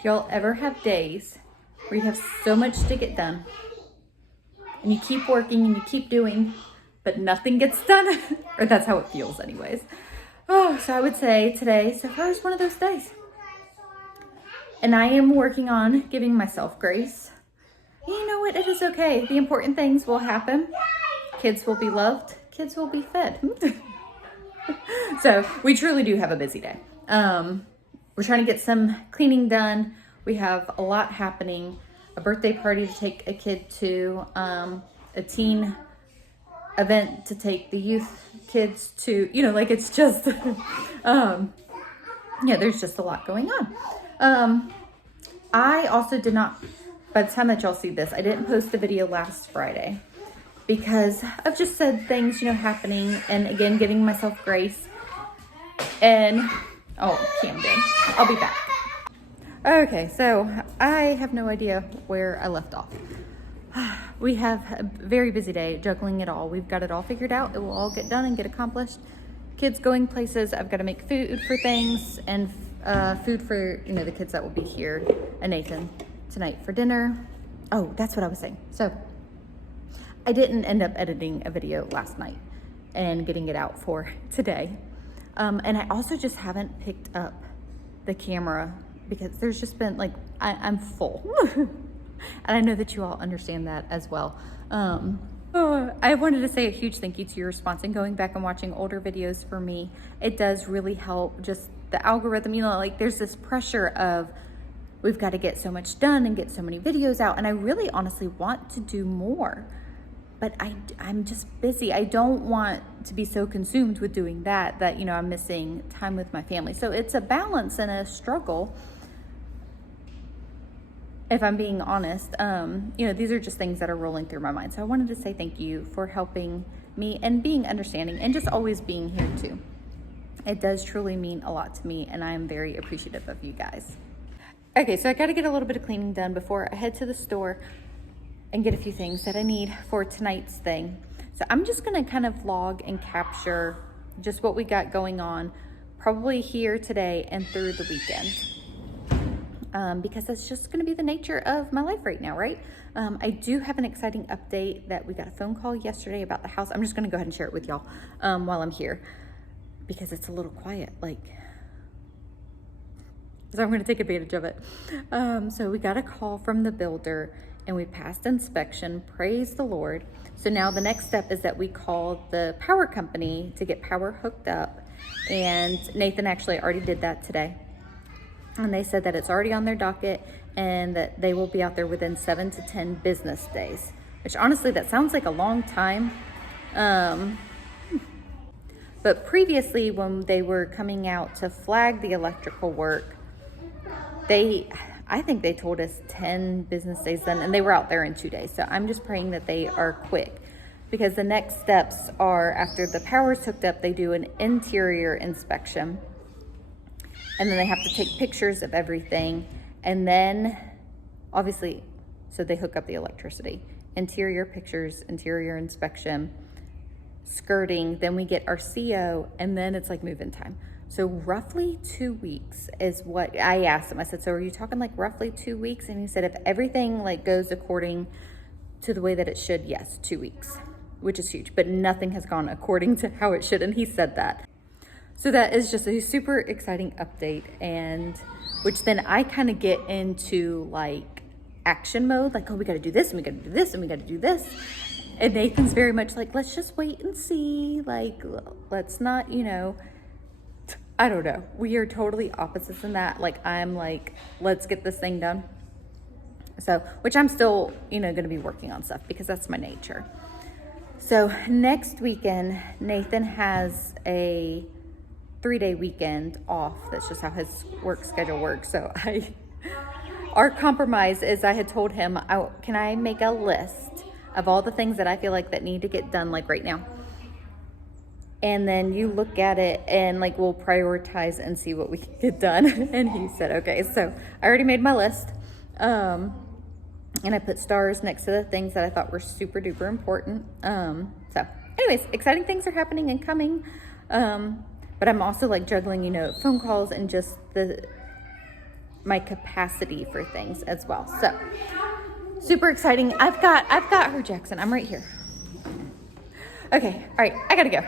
Do y'all ever have days where you have so much to get done and you keep working and you keep doing, but nothing gets done? Or that's how it feels anyways. Oh, so I would say today so far is one of those days. And I am working on giving myself grace. You know what? It is okay. The important things will happen. Kids will be loved. Kids will be fed. So we truly do have a busy day. We're trying to get some cleaning done. We have a lot happening. A birthday party to take a kid to, a teen event to take the youth kids to, like it's just, there's just a lot going on. I also did not, by the time that y'all see this, I didn't post the video last Friday because I've just said things, happening, and again, giving myself grace. And, Camden, I'll be back. Okay, so I have no idea where I left off. We have a very busy day, juggling it all. We've got it all figured out. It will all get done and get accomplished. Kids going places. I've got to make food for things and food for, the kids that will be here and Nathan tonight for dinner. Oh, that's what I was saying. So I didn't end up editing a video last night and getting it out for today. And I also just haven't picked up the camera because there's just been I'm full. And I know that you all understand that as well. I wanted to say a huge thank you to your response and going back and watching older videos for me. It does really help just the algorithm, there's this pressure of we've got to get so much done and get so many videos out. And I really honestly want to do more, but I'm just busy. I don't want to be so consumed with doing that I'm missing time with my family. So it's a balance and a struggle. If I'm being honest, these are just things that are rolling through my mind. So I wanted to say thank you for helping me and being understanding and just always being here too. It does truly mean a lot to me, and I am very appreciative of you guys. Okay, so I got to get a little bit of cleaning done before I head to the store and get a few things that I need for tonight's thing. So I'm just going to kind of vlog and capture just what we got going on, probably here today and through the weekend. Because that's just going to be the nature of my life right now, right? I do have an exciting update that we got a phone call yesterday about the house. I'm just going to go ahead and share it with y'all while I'm here because it's a little quiet, so I'm going to take advantage of it. So we got a call from the builder and we passed inspection. Praise the Lord. So now the next step is that we call the power company to get power hooked up, and Nathan actually already did that today. And they said that it's already on their docket and that they will be out there within 7 to 10 business days, which honestly, that sounds like a long time. But previously when they were coming out to flag the electrical work, I think they told us 10 business days then, and they were out there in 2 days. So I'm just praying that they are quick, because the next steps are after the power's hooked up, they do an interior inspection. And then they have to take pictures of everything. And then obviously, so they hook up the electricity, interior pictures, interior inspection, skirting, then we get our CO, and then it's move-in time. So roughly 2 weeks is what I asked him. I said, so are you talking roughly 2 weeks? And he said, if everything goes according to the way that it should, yes, 2 weeks, which is huge, but nothing has gone according to how it should. And he said that. So that is just a super exciting update, and which then I kind of get into action mode, oh, we got to do this and we got to do this and we got to do this. And Nathan's very much let's just wait and see. Let's not, I don't know. We are totally opposites in that. I'm let's get this thing done. So, which I'm still, going to be working on stuff because that's my nature. So next weekend, Nathan has a 3-day weekend off. That's just how his work schedule works. So our compromise is I had told him, can I make a list of all the things that I feel that need to get done right now? And then you look at it and we'll prioritize and see what we can get done. And he said, okay. So I already made my list. And I put stars next to the things that I thought were super duper important. So anyways, exciting things are happening and coming. But I'm also juggling, phone calls and just my capacity for things as well. So super exciting. I've got her, Jackson. I'm right here. Okay, all right, I gotta go.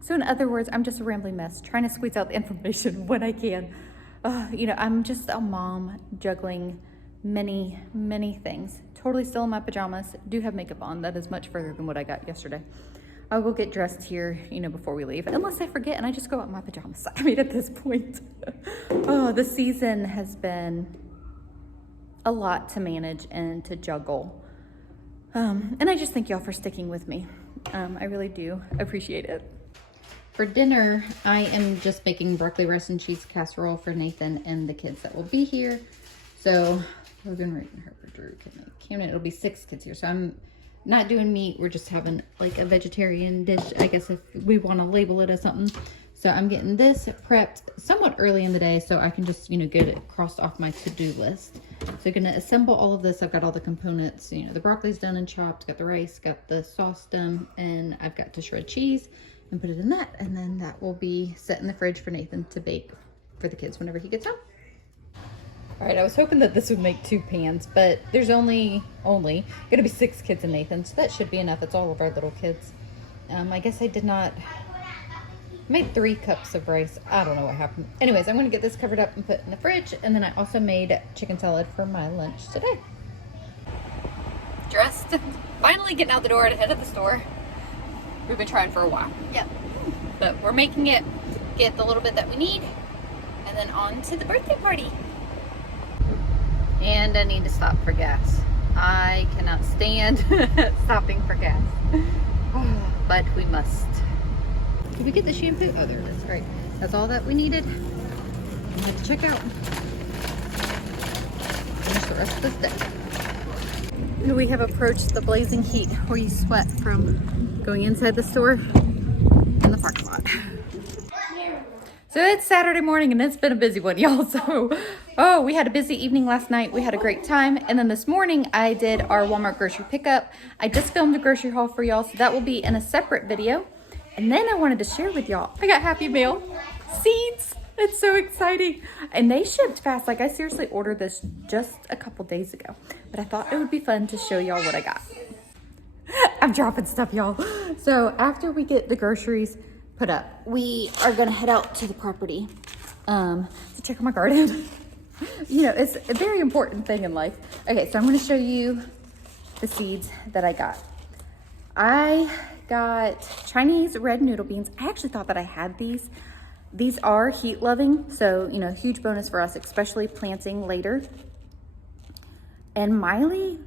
So in other words, I'm just a rambling mess, trying to squeeze out the information when I can. You know, I'm just a mom juggling many, many things. Totally still in my pajamas. Do have makeup on. That is much further than what I got yesterday. I will get dressed here, you know, before we leave, unless I forget and I just go out in my pajamas. I mean, at this point, oh, the season has been a lot to manage and to juggle. And I just thank y'all for sticking with me. I really do appreciate it. For dinner, I am just making broccoli, rice, and cheese casserole for Nathan and the kids that will be here. So Logan, Reagan, Harper, Drew, Kinley, Camden, it'll be 6 kids here. So I'm not doing meat. We're just having like a vegetarian dish, I guess, if we want to label it as something. So I'm getting this prepped somewhat early in the day so I can just, you know, get it crossed off my to-do list. So I'm going to assemble all of this. I've got all the components, you know, the broccoli's done and chopped, got the rice, got the sauce done, and I've got to shred cheese and put it in that. And then that will be set in the fridge for Nathan to bake for the kids whenever he gets home. All right, I was hoping that this would make 2 pans, but there's only going to be 6 kids in Nathan, so that should be enough. It's all of our little kids. I guess I did not... made 3 cups of rice. I don't know what happened. Anyways, I'm going to get this covered up and put in the fridge, and then I also made chicken salad for my lunch today. Dressed. Finally getting out the door to head to the store. We've been trying for a while. Yep. But we're making it, get the little bit that we need, and then on to the birthday party. And I need to stop for gas. I cannot stand stopping for gas. But we must. Did we get the shampoo? Oh, there it is. All right. That's all that we needed. We have to check out. Finish the rest of this day. We have approached the blazing heat where you sweat from going inside the store and the parking lot. So it's Saturday morning and it's been a busy one, y'all. So, we had a busy evening last night. We had a great time. And then this morning I did our Walmart grocery pickup. I just filmed a grocery haul for y'all, so that will be in a separate video. And then I wanted to share with y'all, I got Happy Mail seeds. It's so exciting. And they shipped fast. Like, I seriously ordered this just a couple days ago. But I thought it would be fun to show y'all what I got. I'm dropping stuff, y'all. So after we get the groceries put up, we are gonna head out to the property to check on my garden. You know, it's a very important thing in life. Okay, so I'm gonna show you the seeds that I got. I got Chinese red noodle beans. I actually thought that I had these. These are heat loving, so, you know, huge bonus for us, especially planting later. And Miley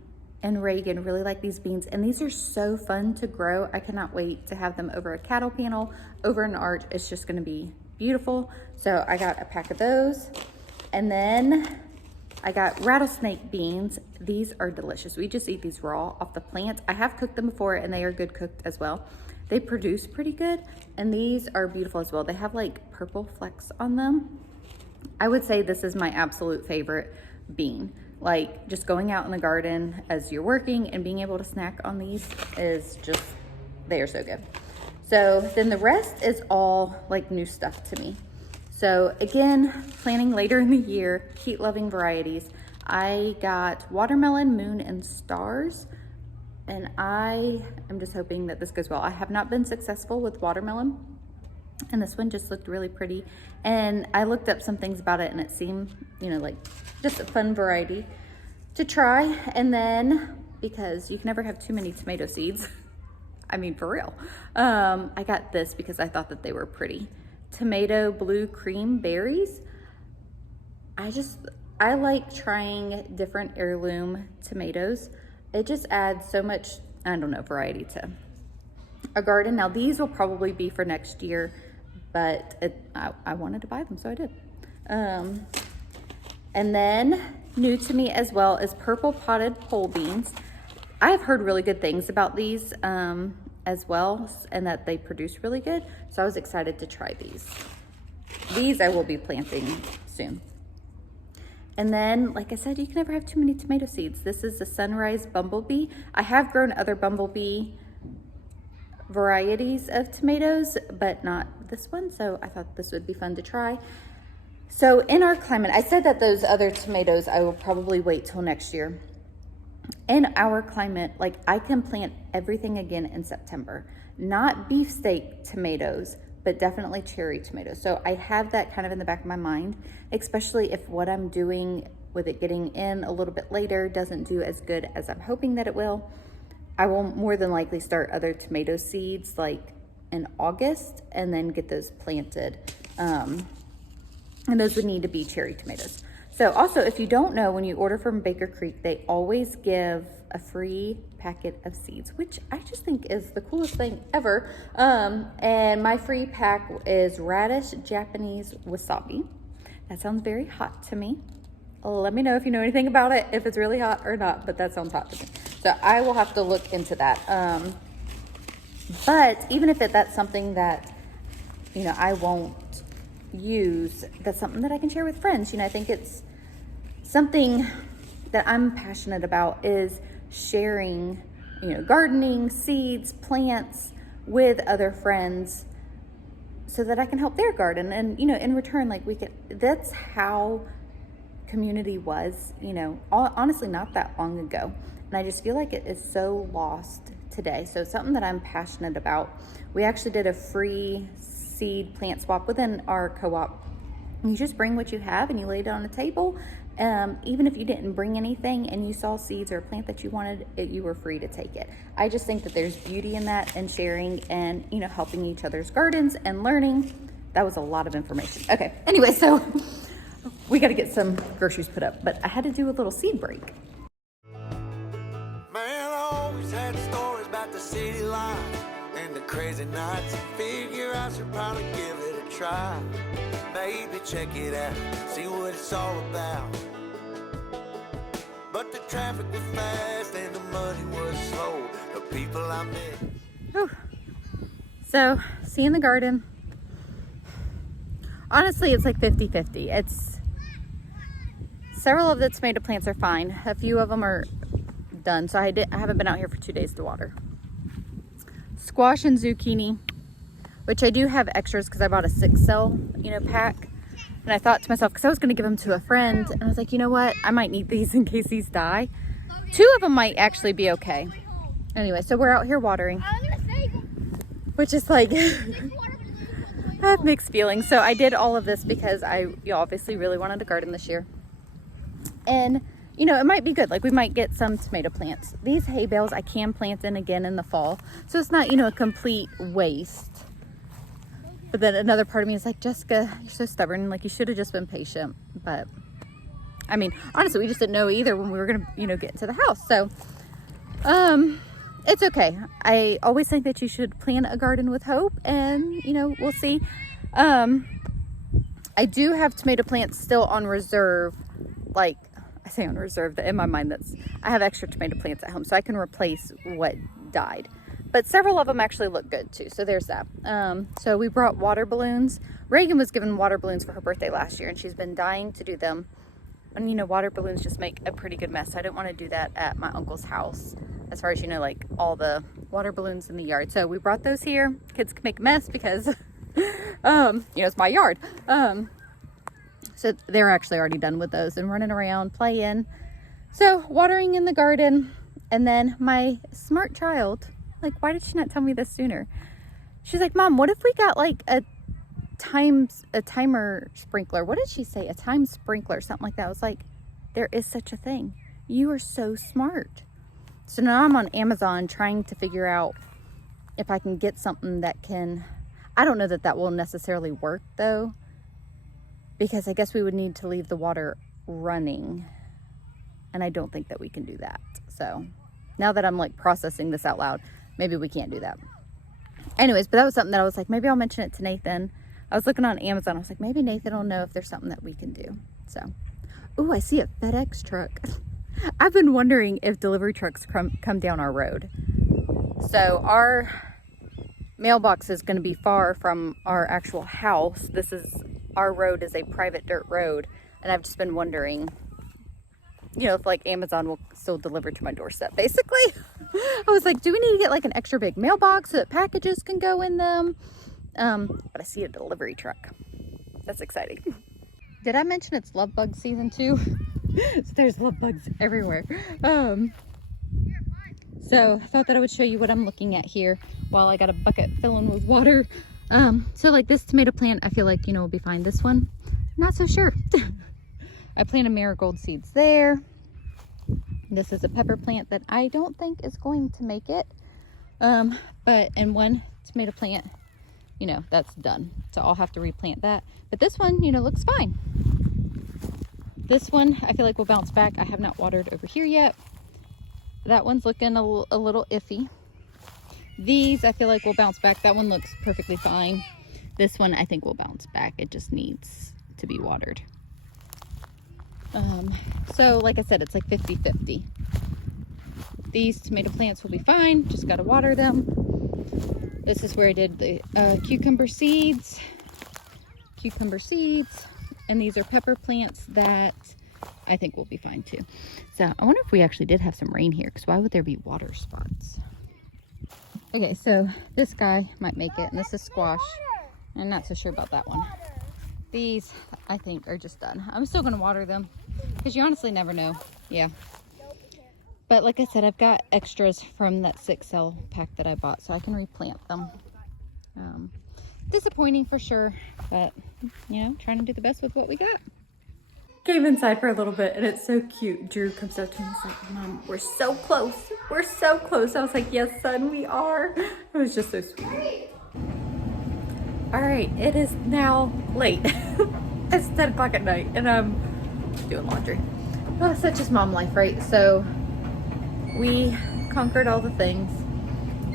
and Reagan really like these beans, and these are so fun to grow. I cannot wait to have them over a cattle panel, over an arch. It's just gonna be beautiful. So I got a pack of those. And then I got rattlesnake beans. These are delicious. We just eat these raw off the plant. I have cooked them before and they are good cooked as well. They produce pretty good, and these are beautiful as well. They have like purple flecks on them. I would say this is my absolute favorite bean. Like, just going out in the garden as you're working and being able to snack on these is just, they are so good. So then the rest is all like new stuff to me. So again, planning later in the year, heat loving varieties. I got watermelon, moon, and stars. And I am just hoping that this goes well. I have not been successful with watermelon, and this one just looked really pretty. And I looked up some things about it and it seemed, you know, like just a fun variety to try. And then, because you can never have too many tomato seeds, I mean, for real, I got this because I thought that they were pretty. Tomato blue cream berries. I like trying different heirloom tomatoes. It just adds so much, I don't know, variety to a garden. Now these will probably be for next year, but I wanted to buy them, so I did. And then new to me as well is purple potted pole beans. I have heard really good things about these as well, and that they produce really good. So I was excited to try these. These I will be planting soon. And then, like I said, you can never have too many tomato seeds. This is the Sunrise Bumblebee. I have grown other bumblebee varieties of tomatoes, but not this one. So I thought this would be fun to try. So in our climate, I said that those other tomatoes, I will probably wait till next year. In our climate, like I can plant everything again in September. Not beefsteak tomatoes, but definitely cherry tomatoes. So I have that kind of in the back of my mind, especially if what I'm doing with it getting in a little bit later doesn't do as good as I'm hoping that it will. I will more than likely start other tomato seeds like in August and then get those planted. And those would need to be cherry tomatoes. So also, if you don't know, when you order from Baker Creek, they always give a free packet of seeds, which I just think is the coolest thing ever. And my free pack is radish Japanese wasabi. That sounds very hot to me. Let me know if you know anything about it, if it's really hot or not, but that sounds hot to me. So I will have to look into that. But even if that's something that, you know, I won't use, that's something that I can share with friends. You know, I think it's something that I'm passionate about is sharing, you know, gardening, seeds, plants with other friends so that I can help their garden. And, you know, in return, like that's how community was, you know, honestly, not that long ago. And I just feel like it is so lost today. So it's something that I'm passionate about. We actually did a free seed plant swap within our co-op. You just bring what you have and you lay it on the table. Even if you didn't bring anything and you saw seeds or a plant that you wanted, you were free to take it. I just think that there's beauty in that and sharing and, you know, helping each other's gardens and learning. That was a lot of information. Okay, anyway, so we got to get some groceries put up, but I had to do a little seed break. Man, I always had stories about the city life and the crazy nights. Figure I should probably give it a try. Maybe check it out, see what it's all about. But the traffic was fast and the money was slow. The people I met. Whew. So, seeing the garden. Honestly, it's like 50-50. It's several of the tomato plants are fine. A few of them are done. So I haven't been out here for 2 days to water. Squash and zucchini, which I do have extras because I bought a 6-cell, you know, pack. And I thought to myself, because I was going to give them to a friend, and I was like, you know what? I might need these in case these die. 2 of them might actually be okay. Anyway, so we're out here watering, which is like, I have mixed feelings. So I did all of this because I obviously really wanted a garden this year. And, you know, it might be good. Like, we might get some tomato plants. These hay bales I can plant in again in the fall. So it's not, you know, a complete waste. But then another part of me is like, Jessica, you're so stubborn. Like, you should have just been patient. But, I mean, honestly, we just didn't know either when we were going to, you know, get into the house. So, it's okay. I always think that you should plan a garden with hope. And, you know, we'll see. I do have tomato plants still on reserve. Like, I say on reserve, that in my mind, I have extra tomato plants at home. So I can replace what died. But several of them actually look good too. So there's that. So we brought water balloons. Reagan was given water balloons for her birthday last year, and she's been dying to do them. And, you know, water balloons just make a pretty good mess. I didn't want to do that at my uncle's house, as far as, you know, like all the water balloons in the yard. So we brought those here. Kids can make a mess because, you know, it's my yard. So they're actually already done with those and running around, playing. So watering in the garden. And then my smart child, like, why did she not tell me this sooner? She's like, Mom, what if we got like a timer sprinkler? What did she say? A time sprinkler, something like that. I was like, there is such a thing. You are so smart. So now I'm on Amazon trying to figure out if I can get something that can, I don't know that will necessarily work though, because I guess we would need to leave the water running. And I don't think that we can do that. So now that I'm like processing this out loud, maybe we can't do that. Anyways, but that was something that I was like, maybe I'll mention it to Nathan. I was looking on Amazon. I was like, maybe Nathan will know if there's something that we can do. So, oh, I see a FedEx truck. I've been wondering if delivery trucks come down our road. So our mailbox is going to be far from our actual house. Our road is a private dirt road. And I've just been wondering, you know, if like Amazon will still deliver to my doorstep, basically. I was like, do we need to get like an extra big mailbox so that packages can go in them? But I see a delivery truck. That's exciting. Did I mention it's love bug season 2? So there's love bugs everywhere. So I thought that I would show you what I'm looking at here while I got a bucket filling with water. So like this tomato plant, I feel like, you know, will be fine. This one, not so sure. I planted marigold seeds there. This is a pepper plant that I don't think is going to make it. But in one tomato plant, you know, that's done. So I'll have to replant that. But this one, you know, looks fine. This one, I feel like will bounce back. I have not watered over here yet. That one's looking a little iffy. These, I feel like will bounce back. That one looks perfectly fine. This one, I think will bounce back. It just needs to be watered. So like I said, it's like 50-50. These tomato plants will be fine. Just got to water them. This is where I did the cucumber seeds. And these are pepper plants that I think will be fine too. So I wonder if we actually did have some rain here, because why would there be water spots? Okay, so this guy might make it, and this is squash. I'm not so sure about that one. These, I think, are just done. I'm still going to water them, because you honestly never know. Yeah. But like I said, I've got extras from that 6 cell pack that I bought, so I can replant them. Disappointing for sure, but, you know, trying to do the best with what we got. Came inside for a little bit, and it's so cute. Drew comes up to me and he's like, Mom, we're so close. We're so close. I was like, yes, son, we are. It was just so sweet. All right, it is now late. It's 10 o'clock at night, and I'm doing laundry. Oh, such is mom life, right? So we conquered all the things.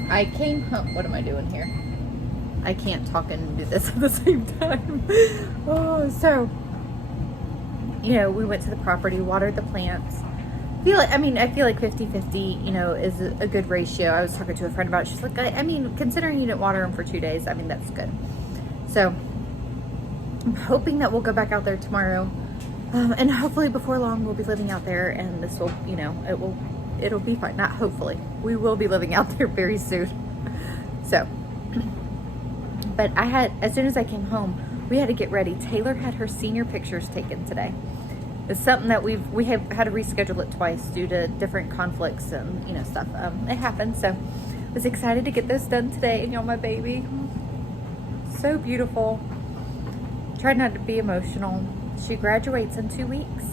I came home. What am I doing here? I can't talk and do this at the same time. Oh, so, you know, we went to the property, watered the plants. I feel like 50-50, you know, is a good ratio. I was talking to a friend about it. She's like, I mean, considering you didn't water them for 2 days, I mean, that's good. So I'm hoping that we'll go back out there tomorrow. And hopefully before long we'll be living out there, and this will, you know, it'll be fine. Not hopefully. We will be living out there very soon. So, but as soon as I came home, we had to get ready. Taylor had her senior pictures taken today. It's something that we have had to reschedule it twice due to different conflicts and, you know, stuff. It happened. So I was excited to get those done today. And y'all, my baby, so beautiful. Tried not to be emotional. She graduates in 2 weeks.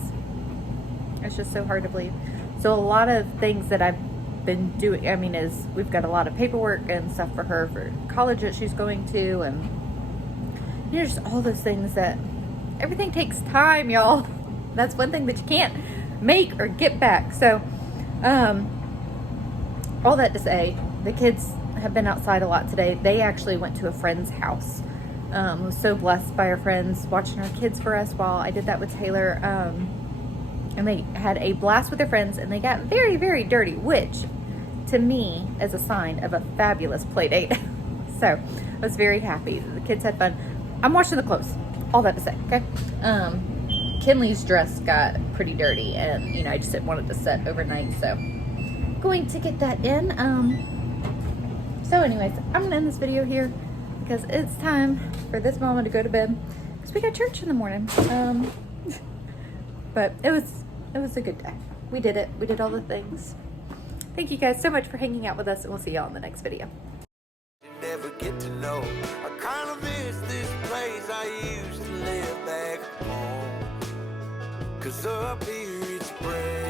It's just so hard to believe. So a lot of things that I've been doing, I mean, is we've got a lot of paperwork and stuff for her for college that she's going to, and you know, just all those things that everything takes time, y'all. That's one thing that you can't make or get back. So all that to say, the kids have been outside a lot today. They actually went to a friend's house. Was so blessed by our friends watching our kids for us while I did that with Taylor. And they had a blast with their friends, and they got very, very dirty, which to me is a sign of a fabulous play date. So I was very happy. The kids had fun. I'm washing the clothes. All that to say, okay? Kinley's dress got pretty dirty, and you know, I just didn't want it to set overnight, so going to get that in. So anyways, I'm gonna end this video here because it's time for this mama to go to bed because we got church in the morning. But it was a good day. We did it. We did all the things. Thank you guys so much for hanging out with us, and we'll see y'all in the next video. You never get to know. I kind of miss this place I used to live back home. 'Cause up here it's brand